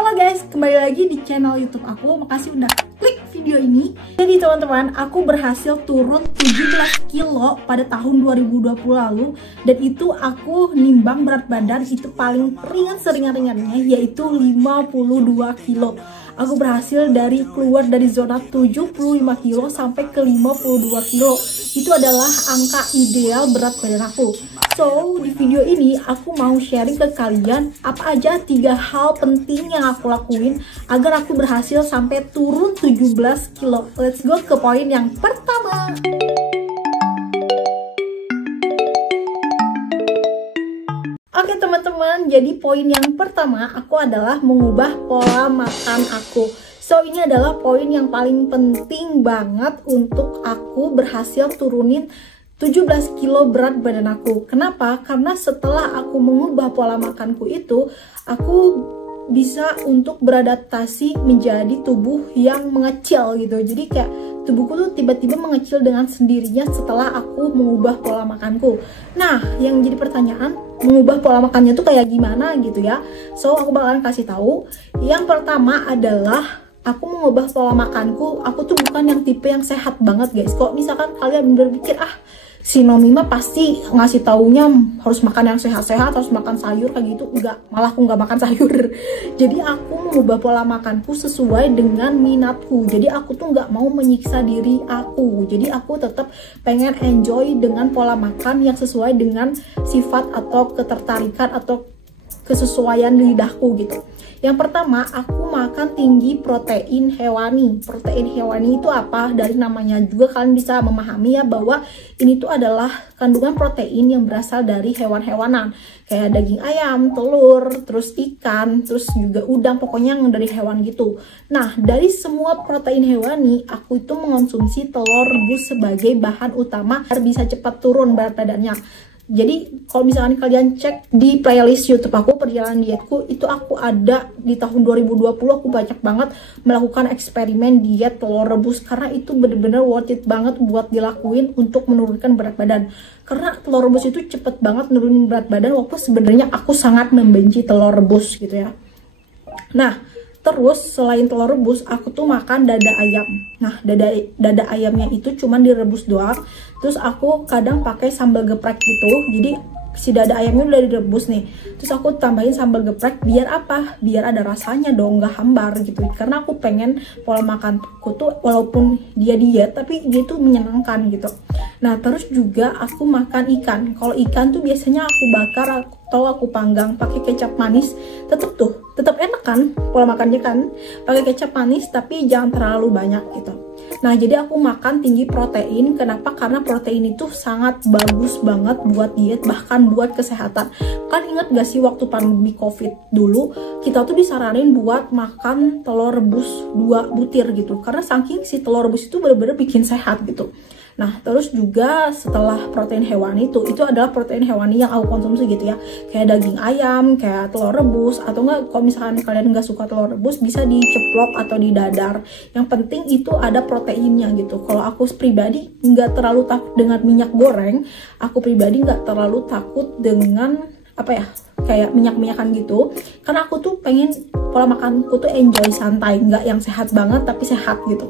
Halo guys, kembali lagi di channel YouTube aku. Makasih udah klik video ini. Jadi teman-teman, aku berhasil turun 17 kilo pada tahun 2020 lalu. Dan itu aku nimbang berat badan itu paling ringan seringan-ringannya, yaitu 52 kilo. Aku berhasil keluar dari zona 75 kilo sampai ke 52 kilo. Itu adalah angka ideal berat badan aku. So, di video ini aku mau sharing ke kalian apa aja 3 hal penting yang aku lakuin agar aku berhasil sampai turun 17 kilo. Let's go ke poin yang pertama. Oke teman-teman, jadi poin yang pertama aku adalah mengubah pola makan aku. So, ini adalah poin yang paling penting banget untuk aku berhasil turunin 17 kilo berat badan aku. Kenapa? Karena setelah aku mengubah pola makanku itu, aku bisa untuk beradaptasi menjadi tubuh yang mengecil gitu. Jadi kayak tubuhku tuh tiba-tiba mengecil dengan sendirinya setelah aku mengubah pola makanku. Nah, yang jadi pertanyaan, mengubah pola makannya tuh kayak gimana gitu ya. So, aku bakalan kasih tahu. Yang pertama adalah aku mengubah pola makanku. Aku tuh bukan yang tipe yang sehat banget guys. Kok misalkan kalian berpikir si Nomi mah pasti ngasih taunya harus makan yang sehat-sehat, harus makan sayur kayak gitu. Enggak, malah aku nggak makan sayur. Jadi aku mengubah pola makanku sesuai dengan minatku. Jadi aku tuh nggak mau menyiksa diri aku. Jadi aku tetap pengen enjoy dengan pola makan yang sesuai dengan sifat atau ketertarikan atau kesesuaian lidahku gitu. Yang pertama, aku makan tinggi protein hewani. Protein hewani itu apa? Dari namanya juga kalian bisa memahami ya bahwa ini tuh adalah kandungan protein yang berasal dari hewan-hewanan. Kayak daging ayam, telur, terus ikan, terus juga udang, pokoknya yang dari hewan gitu. Nah, dari semua protein hewani, aku itu mengonsumsi telur rebus sebagai bahan utama agar bisa cepat turun berat badannya. Jadi kalau misalkan kalian cek di playlist YouTube aku, perjalanan dietku, itu aku ada di tahun 2020, aku banyak banget melakukan eksperimen diet telur rebus. Karena itu bener-bener worth it banget buat dilakuin untuk menurunkan berat badan. Karena telur rebus itu cepet banget nurunin berat badan, walaupun sebenarnya aku sangat membenci telur rebus gitu ya. Nah, terus selain telur rebus, aku tuh makan dada ayam. Nah, dada ayamnya itu cuman direbus doang. Terus aku kadang pakai sambal geprek gitu. Jadi si dada ayamnya udah direbus nih. Terus aku tambahin sambal geprek biar apa? Biar ada rasanya dong, nggak hambar gitu. Karena aku pengen pola makanku tuh walaupun dia diet tapi dia tuh menyenangkan gitu. Nah, terus juga aku makan ikan. Kalau ikan tuh biasanya aku bakar atau aku panggang pakai kecap manis. Tetap enak kan pola makannya kan, pakai kecap manis tapi jangan terlalu banyak gitu. Nah, jadi aku makan tinggi protein. Kenapa? Karena protein itu sangat bagus banget buat diet, bahkan buat kesehatan. Kan ingat gak sih waktu pandemi COVID dulu, kita tuh disaranin buat makan telur rebus 2 butir gitu. Karena saking si telur rebus itu bener-bener bikin sehat gitu. Nah, terus juga setelah protein hewani itu adalah protein hewani yang aku konsumsi gitu ya. Kayak daging ayam, kayak telur rebus, atau enggak kalau misalkan kalian nggak suka telur rebus bisa diceplok atau didadar. Yang penting itu ada proteinnya gitu. Kalau aku pribadi nggak terlalu takut dengan minyak goreng, aku pribadi nggak terlalu takut dengan kayak minyak-minyakan gitu. Karena aku tuh pengen pola makanku tuh enjoy santai, nggak yang sehat banget tapi sehat gitu.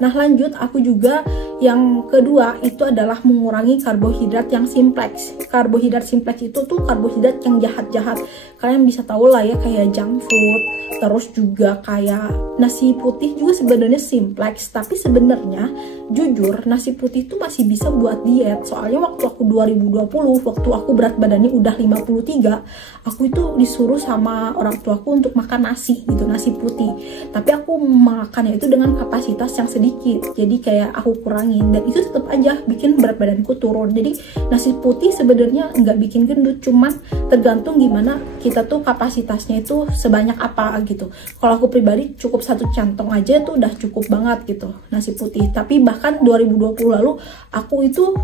Nah, lanjut aku juga yang kedua itu adalah mengurangi karbohidrat yang simplex. Karbohidrat simplex itu tuh karbohidrat yang jahat-jahat. Kalian bisa tahu lah ya, kayak junk food, terus juga kayak nasi putih juga sebenarnya simplex, tapi sebenarnya jujur nasi putih itu masih bisa buat diet. Soalnya waktu aku 2020, waktu aku berat badannya udah 53, aku itu disuruh sama orang tuaku untuk makan nasi gitu, nasi putih. Tapi aku makannya itu dengan kapasitas yang sedikit. Jadi kayak aku kurangin dan itu tetap aja bikin berat badanku turun. Jadi nasi putih sebenarnya nggak bikin gendut, cuman tergantung gimana kita tuh kapasitasnya itu sebanyak apa gitu. Kalau aku pribadi cukup 1 cantong aja tuh udah cukup banget gitu nasi putih. Tapi bahkan 2020 lalu aku itu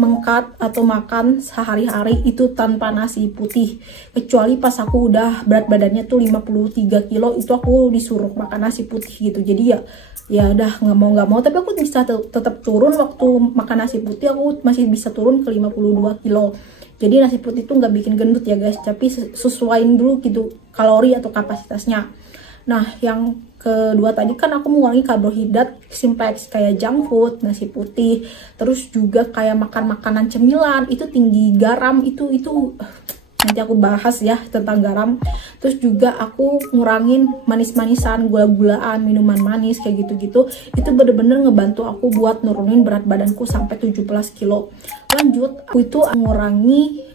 mengkat atau makan sehari-hari itu tanpa nasi putih, kecuali pas aku udah berat badannya tuh 53 kilo itu aku disuruh makan nasi putih gitu. Jadi ya udah nggak mau tapi aku bisa tetap turun. Waktu makan nasi putih aku masih bisa turun ke 52 kilo. Jadi nasi putih itu nggak bikin gendut ya guys, tapi sesuaiin dulu gitu kalori atau kapasitasnya. Nah, yang kedua tadi kan aku mengurangi karbohidrat simplex kayak junk food, nasi putih, terus juga kayak makan makanan cemilan itu tinggi garam, itu nanti aku bahas ya tentang garam. Terus juga aku ngurangin manis-manisan, gula-gulaan, minuman manis kayak gitu-gitu. Itu bener-bener ngebantu aku buat nurunin berat badanku sampai 17 kilo. Lanjut, aku itu mengurangi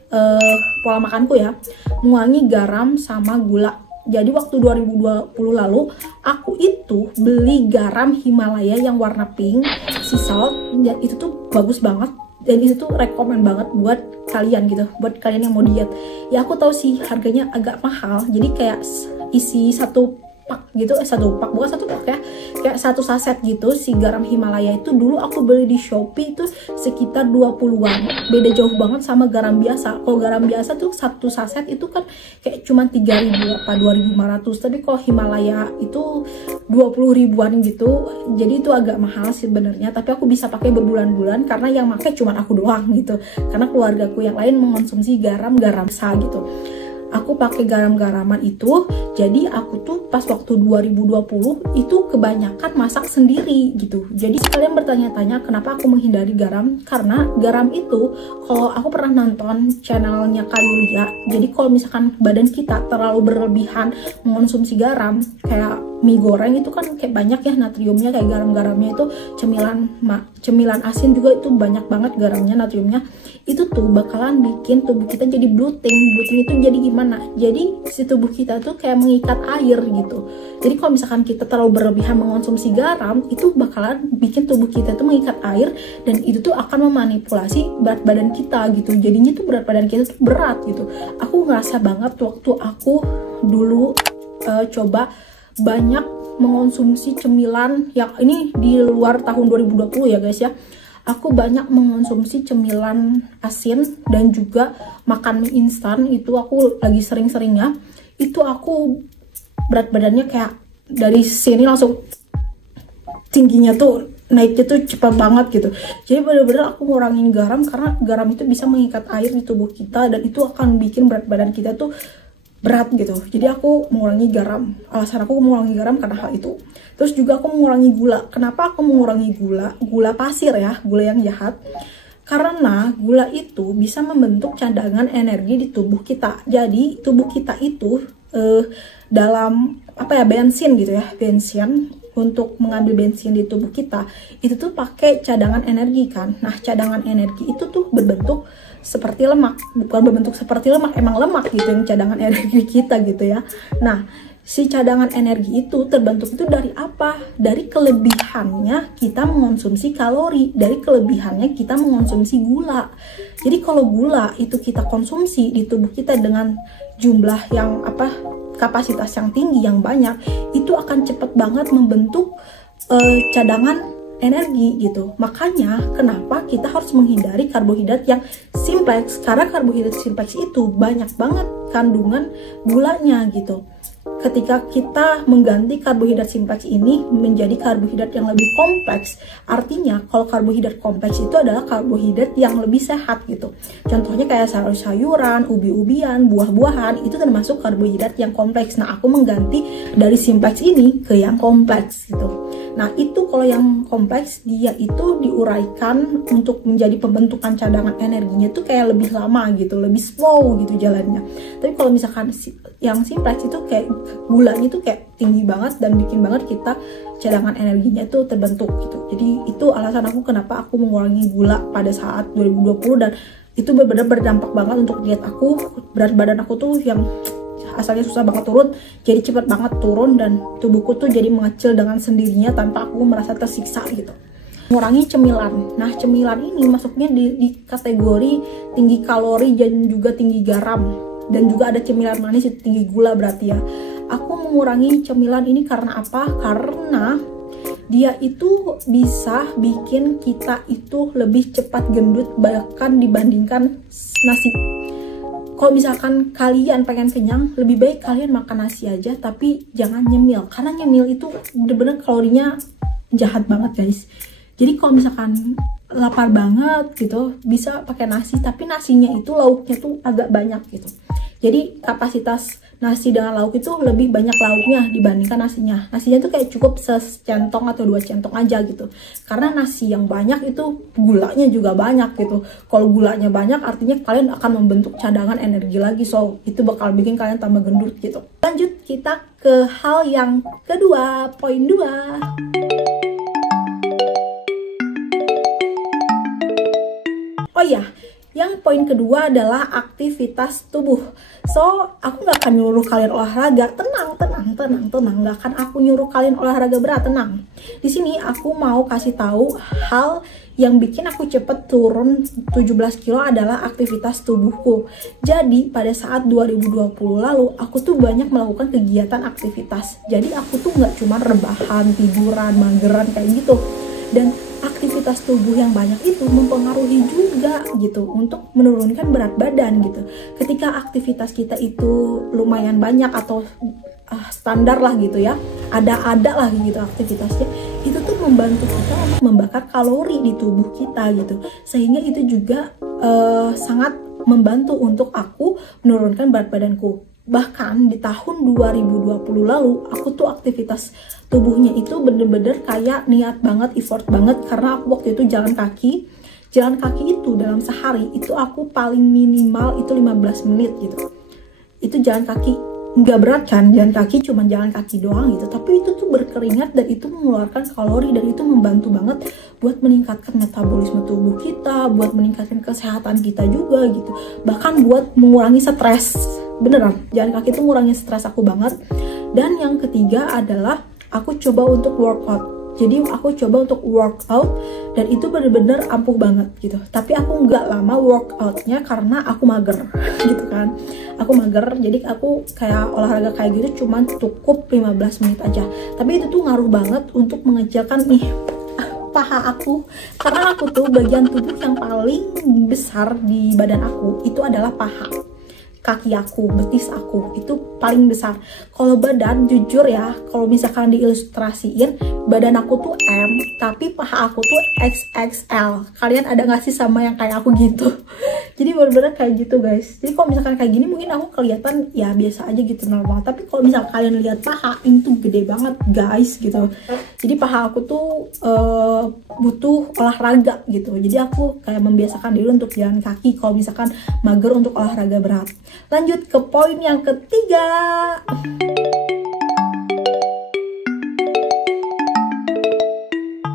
pola makanku ya, mengurangi garam sama gula. Jadi waktu 2020 lalu aku itu beli garam Himalaya yang warna pink, sea salt, dan itu tuh bagus banget. Dan itu tuh rekomen banget buat kalian gitu, buat kalian yang mau diet. Ya aku tahu sih harganya agak mahal, jadi kayak isi satu pak gitu, satu pak, bukan satu pak ya, kayak satu saset gitu si garam Himalaya itu. Dulu aku beli di Shopee itu sekitar 20-an, beda jauh banget sama garam biasa. Kalau garam biasa tuh satu saset itu kan kayak cuma 3.000 apa 2.500, tapi kalau Himalaya itu 20 ribuan gitu. Jadi itu agak mahal sebenarnya, tapi aku bisa pakai berbulan-bulan karena yang pakai cuma aku doang gitu, karena keluargaku yang lain mengonsumsi garam sah gitu. Aku pakai garam-garaman itu, jadi aku tuh pas waktu 2020 itu kebanyakan masak sendiri gitu. Jadi kalian bertanya-tanya kenapa aku menghindari garam, karena garam itu kalau aku pernah nonton channelnya Kak Yulia, jadi kalau misalkan badan kita terlalu berlebihan mengonsumsi garam, kayak mie goreng itu kan kayak banyak ya natriumnya, kayak garam-garamnya itu cemilan asin juga itu banyak banget garamnya, natriumnya. Itu tuh bakalan bikin tubuh kita jadi bloating. Bloating itu jadi gimana? Jadi si tubuh kita tuh kayak mengikat air gitu. Jadi kalau misalkan kita terlalu berlebihan mengonsumsi garam, itu bakalan bikin tubuh kita tuh mengikat air, dan itu tuh akan memanipulasi berat badan kita gitu. Jadinya tuh berat badan kita tuh berat gitu. Aku ngerasa banget waktu aku dulu coba banyak mengonsumsi cemilan yang ini di luar tahun 2020 ya guys ya. Aku banyak mengonsumsi cemilan asin dan juga makan mie instan. Itu aku lagi sering-seringnya. Itu aku berat badannya kayak dari sini langsung tingginya tuh naiknya tuh cepat banget gitu. Jadi bener-bener aku ngurangin garam karena garam itu bisa mengikat air di tubuh kita, dan itu akan bikin berat badan kita tuh berat gitu. Jadi aku mengurangi garam. Alasan aku mengurangi garam karena hal itu. Terus juga aku mengurangi gula. Kenapa aku mengurangi gula? Gula pasir ya, gula yang jahat. Karena gula itu bisa membentuk cadangan energi di tubuh kita. Jadi tubuh kita itu dalam apa ya, bensin gitu ya, bensin untuk mengambil bensin di tubuh kita itu tuh pakai cadangan energi kan. Nah, cadangan energi itu tuh berbentuk seperti lemak, bukan berbentuk seperti lemak, emang lemak gitu yang cadangan energi kita gitu ya. Nah, si cadangan energi itu terbentuk itu dari apa? Dari kelebihannya kita mengonsumsi kalori, dari kelebihannya kita mengonsumsi gula. Jadi kalau gula itu kita konsumsi di tubuh kita dengan jumlah yang apa, kapasitas yang tinggi, yang banyak, itu akan cepet banget membentuk cadangan energi gitu. Makanya kenapa kita harus menghindari karbohidrat yang simplex, karena karbohidrat simplex itu banyak banget kandungan gulanya gitu. Ketika kita mengganti karbohidrat simplex ini menjadi karbohidrat yang lebih kompleks, artinya kalau karbohidrat kompleks itu adalah karbohidrat yang lebih sehat gitu. Contohnya kayak sayur-sayuran, ubi-ubian, buah-buahan, itu termasuk karbohidrat yang kompleks. Nah, aku mengganti dari simplex ini ke yang kompleks gitu. Nah, itu kalau yang kompleks dia itu diuraikan untuk menjadi pembentukan cadangan energinya tuh kayak lebih lama gitu, lebih slow gitu jalannya. Tapi kalau misalkan yang simplex itu kayak gulanya tuh kayak tinggi banget dan bikin banget kita cadangan energinya tuh terbentuk gitu. Jadi itu alasan aku kenapa aku mengurangi gula pada saat 2020, dan itu benar-benar berdampak banget untuk diet aku. Berat badan aku tuh yang asalnya susah banget turun jadi cepat banget turun, dan tubuhku tuh jadi mengecil dengan sendirinya tanpa aku merasa tersiksa gitu. Mengurangi cemilan. Nah, cemilan ini masuknya di kategori tinggi kalori dan juga tinggi garam, dan juga ada cemilan manis itu tinggi gula berarti ya. Aku mengurangi cemilan ini karena apa? Karena dia itu bisa bikin kita itu lebih cepat gendut bahkan dibandingkan nasi. Kalau misalkan kalian pengen kenyang, lebih baik kalian makan nasi aja, tapi jangan nyemil. Karena nyemil itu bener-bener kalorinya jahat banget guys. Jadi kalau misalkan lapar banget gitu, bisa pakai nasi, tapi nasinya itu lauknya tuh agak banyak gitu. Jadi kapasitas nasi dengan lauk itu lebih banyak lauknya dibandingkan nasinya. Nasinya tuh kayak cukup secentong atau 2 centong aja gitu. Karena nasi yang banyak itu gulanya juga banyak gitu. Kalau gulanya banyak artinya kalian akan membentuk cadangan energi lagi. So itu bakal bikin kalian tambah gendut gitu. Lanjut kita ke hal yang kedua, poin 2. Oh iya, yang poin kedua adalah aktivitas tubuh. So, aku gak akan nyuruh kalian olahraga. Tenang. Gak akan aku nyuruh kalian olahraga berat, tenang. Di sini aku mau kasih tahu hal yang bikin aku cepet turun 17 kilo adalah aktivitas tubuhku. Jadi, pada saat 2020 lalu, aku tuh banyak melakukan kegiatan aktivitas. Jadi, aku tuh gak cuma rebahan, tiduran, mageran kayak gitu. Dan aktivitas tubuh yang banyak itu mempengaruhi juga gitu untuk menurunkan berat badan gitu. Ketika aktivitas kita itu lumayan banyak atau standar lah gitu ya, ada lah gitu aktivitasnya, itu tuh membantu kita untuk membakar kalori di tubuh kita gitu. Sehingga itu juga sangat membantu untuk aku menurunkan berat badanku. Bahkan di tahun 2020 lalu aku tuh aktivitas tubuhnya itu bener-bener kayak niat banget, effort banget, karena aku waktu itu jalan kaki itu dalam sehari itu aku paling minimal itu 15 menit gitu. Itu jalan kaki, nggak berat kan, jalan kaki cuma jalan kaki doang gitu, tapi itu tuh berkeringat dan itu mengeluarkan kalori dan itu membantu banget buat meningkatkan metabolisme tubuh kita, buat meningkatkan kesehatan kita juga gitu, bahkan buat mengurangi stres. Beneran, jalan kaki itu ngurangi stres aku banget. Dan yang ketiga adalah aku coba untuk workout. Jadi aku coba untuk workout dan itu bener-bener ampuh banget gitu. Tapi aku nggak lama workoutnya karena aku mager gitu kan. Aku mager, jadi aku kayak olahraga kayak gitu cuman cukup 15 menit aja. Tapi itu tuh ngaruh banget untuk mengecilkan nih paha aku. Karena aku tuh bagian tubuh yang paling besar di badan aku itu adalah paha. Kaki aku, betis aku itu paling besar. Kalau badan, jujur ya, kalau misalkan diilustrasiin, badan aku tuh M, tapi paha aku tuh XXL. Kalian ada gak sih sama yang kayak aku gitu? Jadi bener-bener kayak gitu guys. Jadi kalau misalkan kayak gini mungkin aku kelihatan ya biasa aja gitu, normal. Tapi kalau misalkan kalian lihat paha, ini tuh gede banget guys gitu. Jadi paha aku tuh butuh olahraga gitu. Jadi aku kayak membiasakan diri untuk jalan kaki kalau misalkan mager untuk olahraga berat. Lanjut ke poin yang ketiga.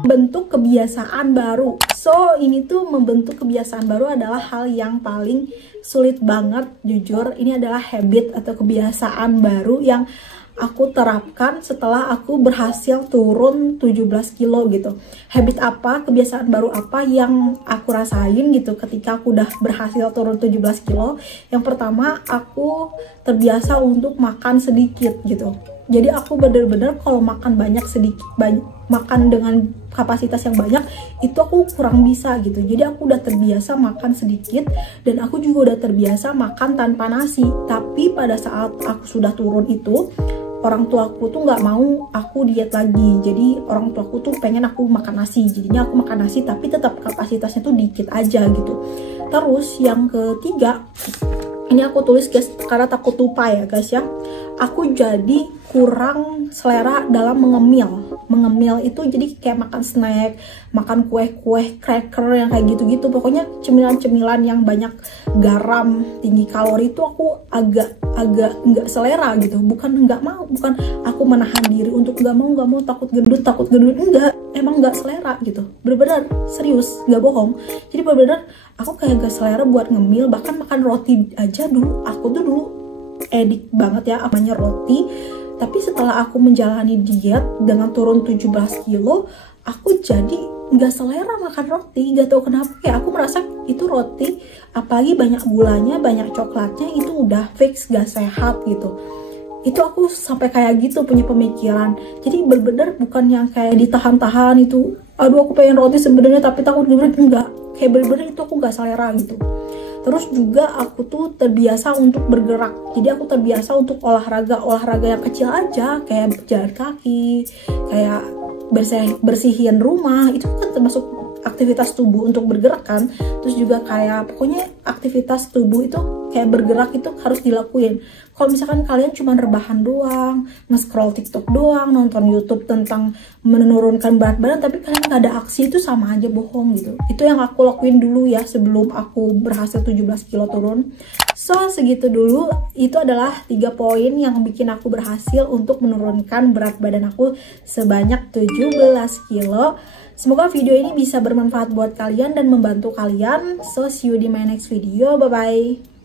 Bentuk kebiasaan baru. So, ini tuh membentuk kebiasaan baru adalah hal yang paling sulit banget, jujur. Ini adalah habit atau kebiasaan baru yang aku terapkan setelah aku berhasil turun 17 kilo gitu. Habit apa, kebiasaan baru apa yang aku rasain gitu ketika aku udah berhasil turun 17 kilo. Yang pertama, aku terbiasa untuk makan sedikit gitu. Jadi aku bener-bener kalau makan banyak sedikit, makan dengan kapasitas yang banyak itu aku kurang bisa gitu. Jadi aku udah terbiasa makan sedikit dan aku juga udah terbiasa makan tanpa nasi. Tapi pada saat aku sudah turun itu, orang tuaku tuh nggak mau aku diet lagi. Jadi orang tuaku tuh pengen aku makan nasi. Jadinya aku makan nasi tapi tetap kapasitasnya tuh dikit aja gitu. Terus yang ketiga, ini aku tulis guys karena takut lupa ya guys ya. Aku jadi kurang selera dalam mengemil. Mengemil itu jadi kayak makan snack, makan kue-kue, cracker yang kayak gitu-gitu. Pokoknya cemilan-cemilan yang banyak garam, tinggi kalori itu aku agak nggak selera gitu. Bukan nggak mau, bukan aku menahan diri untuk nggak mau takut gendut, enggak. Emang nggak selera gitu. Bener-bener serius, nggak bohong. Jadi bener-bener aku kayak gak selera buat ngemil. Bahkan makan roti aja dulu, aku tuh dulu edik banget ya namanya roti. Tapi setelah aku menjalani diet dengan turun 17 kilo, aku jadi nggak selera makan roti. Gak tau kenapa, kayak aku merasa itu roti apalagi banyak gulanya, banyak coklatnya, itu udah fix gak sehat gitu. Itu aku sampai kayak gitu punya pemikiran. Jadi bener-bener bukan yang kayak ditahan-tahan itu, aduh aku pengen roti sebenarnya tapi takut gendut, enggak. Kayak bener-bener itu aku gak selera gitu. Terus juga aku tuh terbiasa untuk bergerak. Jadi aku terbiasa untuk olahraga yang kecil aja, kayak jalan kaki, kayak bersihin rumah. Itu kan termasuk aktivitas tubuh untuk bergerak kan. Terus juga kayak pokoknya aktivitas tubuh itu kayak bergerak itu harus dilakuin. Kalau misalkan kalian cuma rebahan doang, nge-scroll TikTok doang, nonton YouTube tentang menurunkan berat badan, tapi kalian nggak ada aksi, itu sama aja bohong gitu. Itu yang aku lakuin dulu ya sebelum aku berhasil 17 kilo turun. So segitu dulu, itu adalah 3 poin yang bikin aku berhasil untuk menurunkan berat badan aku sebanyak 17 kilo. Semoga video ini bisa bermanfaat buat kalian dan membantu kalian. So see you di my next video, bye bye.